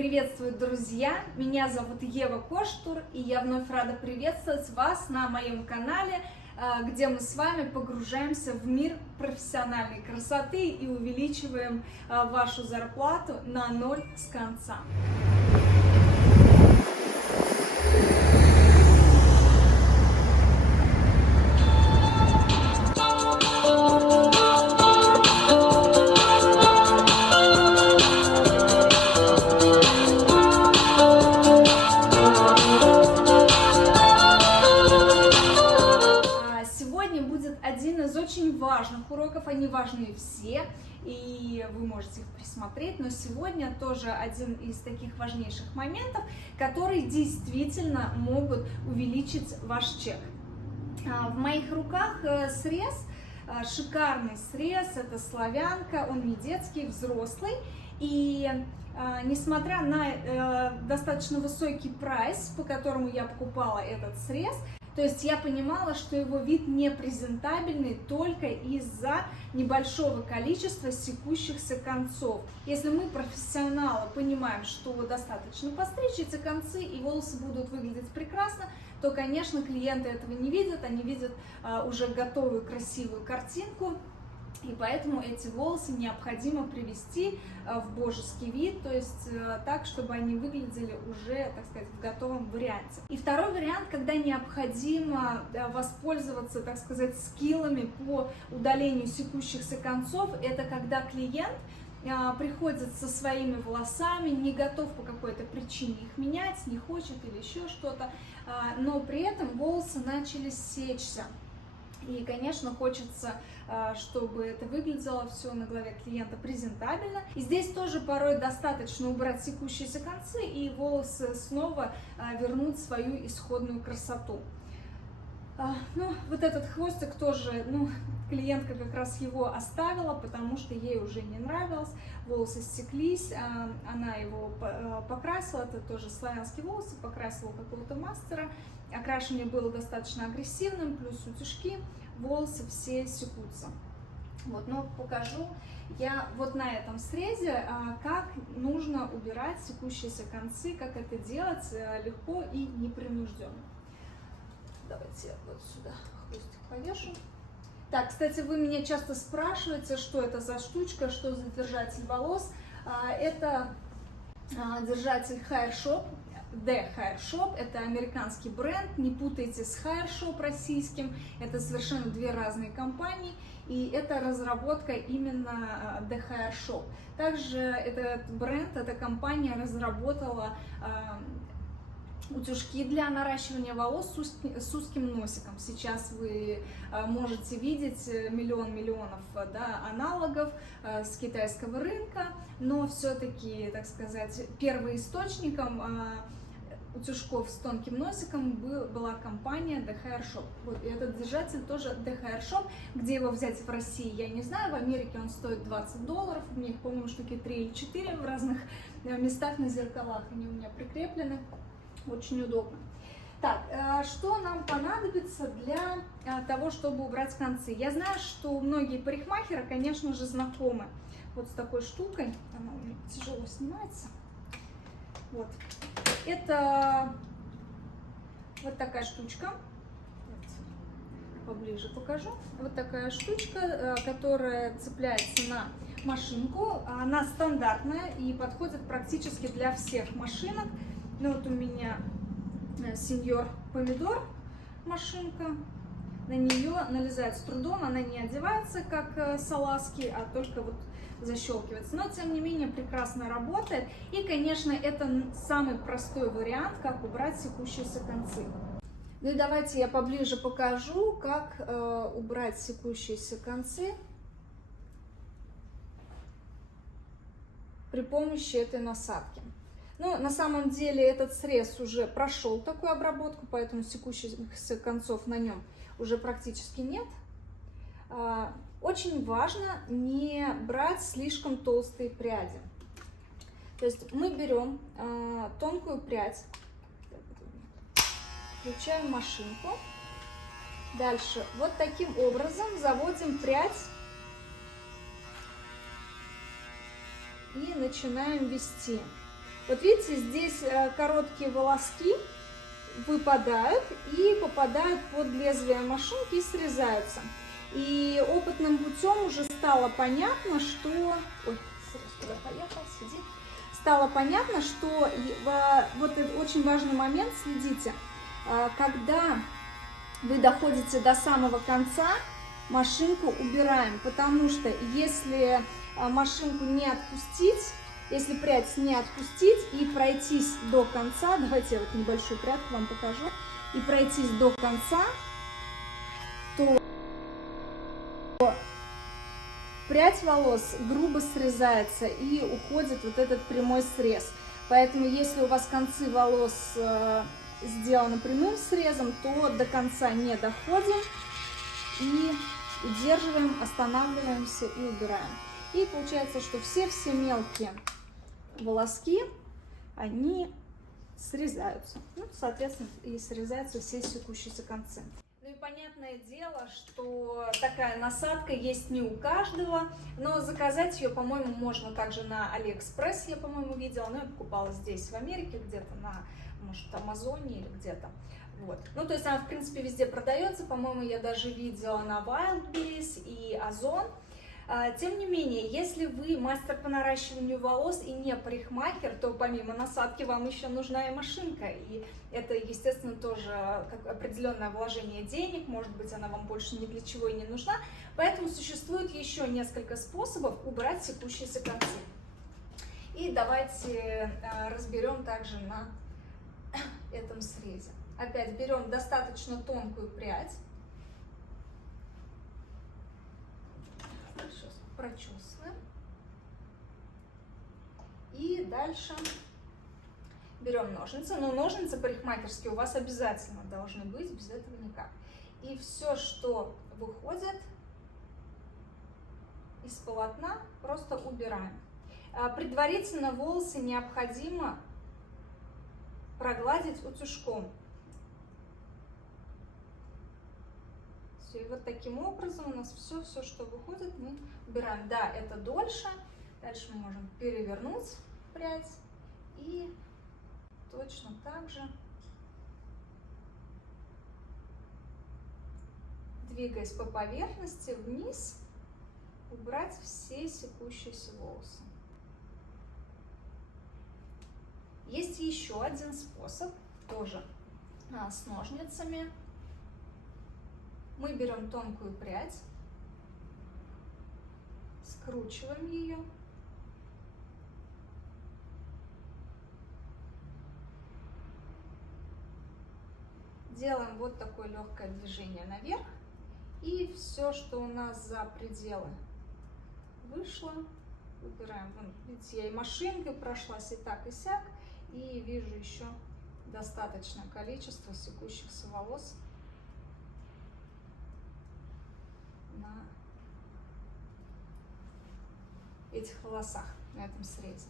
Приветствую, друзья! Меня зовут Ева Коштур, и я вновь рада приветствовать вас на моем канале, где мы с вами погружаемся в мир профессиональной красоты и увеличиваем вашу зарплату на ноль с конца. Один из очень важных уроков, они важны все, и вы можете их присмотреть, но сегодня тоже один из таких важнейших моментов, которые действительно могут увеличить ваш чек. В моих руках срез, шикарный срез, это славянка, он не детский, взрослый, и несмотря на достаточно высокий прайс, по которому я покупала этот срез, то есть я понимала, что его вид не презентабельный только из-за небольшого количества секущихся концов. Если мы, профессионалы, понимаем, что достаточно постричь эти концы и волосы будут выглядеть прекрасно, то, конечно, клиенты этого не видят, они видят уже готовую красивую картинку. И поэтому эти волосы необходимо привести в божеский вид, то есть так, чтобы они выглядели уже, так сказать, в готовом варианте. И второй вариант, когда необходимо воспользоваться, так сказать, скиллами по удалению секущихся концов, это когда клиент приходит со своими волосами, не готов по какой-то причине их менять, не хочет или еще что-то, но при этом волосы начали сечься. И, конечно, хочется, чтобы это выглядело все на голове клиента презентабельно. И здесь тоже порой достаточно убрать секущиеся концы, и волосы снова вернуть свою исходную красоту. Ну, вот этот хвостик тоже, клиентка как раз его оставила, потому что ей уже не нравилось, волосы стеклись, она его покрасила, это тоже славянские волосы, покрасила какого-то мастера, окрашивание было достаточно агрессивным, плюс утюжки, волосы все секутся. Вот, но покажу я вот на этом срезе, как нужно убирать секущиеся концы, как это делать легко и непринужденно. Давайте я вот сюда хвостик повешу. Так, кстати, вы меня часто спрашиваете, что это за штучка, что за держатель волос. Это держатель Hair Shop, The Hair Shop, это американский бренд, не путайте с Hair Shop российским, это совершенно две разные компании, и это разработка именно The Hair Shop. Также этот бренд, эта компания разработала утюжки для наращивания волос с узким носиком. Сейчас вы можете видеть миллионов аналогов с китайского рынка, но все-таки, так сказать, первоисточником утюжков с тонким носиком была компания The Hair Shop. Вот, и этот держатель тоже The Hair Shop. Где его взять в России, я не знаю. В Америке он стоит $20. У меня их, по-моему, штуки 3 или 4 в разных местах на зеркалах. Они у меня прикреплены. Очень удобно. Так, что нам понадобится для того, чтобы убрать концы? Я знаю, что многие парикмахеры, конечно же, знакомы вот с такой штукой. Она у меня тяжело снимается. Вот. Это вот такая штучка. Поближе покажу. Вот такая штучка, которая цепляется на машинку. Она стандартная и подходит практически для всех машинок. Ну вот у меня Сеньор Помидор машинка, на нее налезает с трудом, она не одевается как салазки, а только вот защелкивается. Но тем не менее прекрасно работает. И, конечно, это самый простой вариант, как убрать секущиеся концы. Ну и давайте я поближе покажу, как убрать секущиеся концы при помощи этой насадки. Ну, на самом деле этот срез уже прошел такую обработку, поэтому секущихся концов на нем уже практически нет. Очень важно не брать слишком толстые пряди. То есть мы берем тонкую прядь, включаем машинку, дальше вот таким образом заводим прядь и начинаем вести. Вот видите, здесь короткие волоски выпадают и попадают под лезвие машинки и срезаются. И опытным путем уже стало понятно, что... Ой, сразу туда поехал, сиди. Стало понятно, что вот это очень важный момент, следите, когда вы доходите до самого конца, машинку убираем, потому что если машинку не отпустить, если прядь не отпустить и пройтись до конца, давайте я вот небольшую прядку вам покажу, и пройтись до конца, то прядь волос грубо срезается и уходит вот этот прямой срез. Поэтому если у вас концы волос сделаны прямым срезом, то до конца не доходим и удерживаем, останавливаемся и убираем. И получается, что все мелкие волоски, они срезаются. Ну, соответственно, и срезаются все секущиеся концы. Ну и понятное дело, что такая насадка есть не у каждого, но заказать ее, по-моему, можно также на Алиэкспресс, я, по-моему, видела, но я покупала здесь, в Америке, где-то на, может, Амазоне или где-то. Вот. Ну, то есть она, в принципе, везде продается, по-моему, я даже видела на Wildberries и Озон. Тем не менее, если вы мастер по наращиванию волос и не парикмахер, то помимо насадки вам еще нужна и машинка. И это, естественно, тоже как определенное вложение денег, может быть, она вам больше ни для чего и не нужна. Поэтому существует еще несколько способов убрать секущиеся концы. И давайте разберем также на этом срезе. Опять берем достаточно тонкую прядь. Прочесываем. И дальше берем ножницы. Но ножницы парикмахерские у вас обязательно должны быть, без этого никак. И все, что выходит из полотна, просто убираем. Предварительно волосы необходимо прогладить утюжком. И вот таким образом у нас все, что выходит, мы убираем. Да, это дольше. Дальше мы можем перевернуть прядь и точно так же, двигаясь по поверхности вниз, убрать все секущиеся волосы. Есть еще один способ, тоже с ножницами. Мы берем тонкую прядь, скручиваем ее, делаем вот такое легкое движение наверх, и все, что у нас за пределы вышло, убираем. Вон, видите, я и машинкой прошлась, и так, и сяк, и вижу еще достаточное количество секущихся волос на этих волосах, на этом срезе.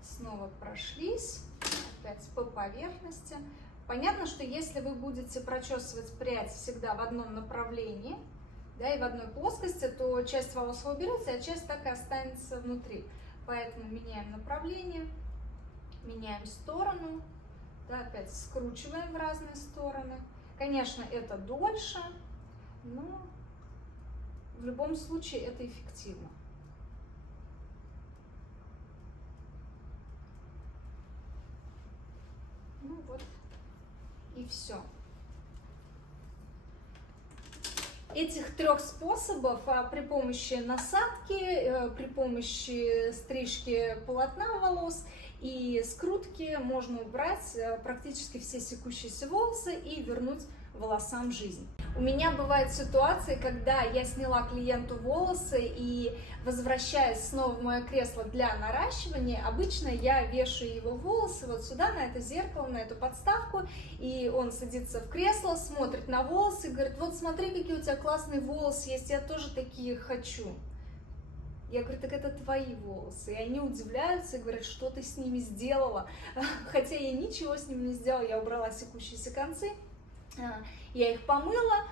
Снова прошлись, опять по поверхности. Понятно, что если вы будете прочесывать прядь всегда в одном направлении, да, и в одной плоскости, то часть волос вы уберете, а часть так и останется внутри. Поэтому меняем направление, меняем сторону, да, опять скручиваем в разные стороны. Конечно, это дольше, но в любом случае это эффективно. Ну вот, и все. Этих трех способов при помощи насадки, при помощи стрижки полотна волос и скрутки можно убрать практически все секущиеся волосы и вернуть волосам жизнь. У меня бывают ситуации, когда я сняла клиенту волосы и возвращаясь снова в мое кресло для наращивания, обычно я вешаю его волосы вот сюда, на это зеркало, на эту подставку, и он садится в кресло, смотрит на волосы и говорит: вот смотри, какие у тебя классные волосы есть, я тоже такие хочу. Я говорю: так это твои волосы. И они удивляются и говорят: что ты с ними сделала? Хотя я ничего с ними не сделала, я убрала секущиеся концы. Я их помыла,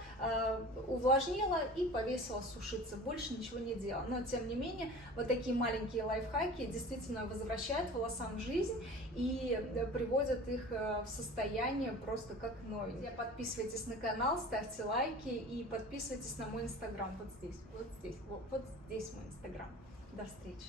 увлажнила и повесила сушиться. Больше ничего не делала. Но, тем не менее, вот такие маленькие лайфхаки действительно возвращают волосам жизнь и приводят их в состояние просто как новенькие. Подписывайтесь на канал, ставьте лайки и подписывайтесь на мой инстаграм. Вот здесь мой инстаграм. До встречи!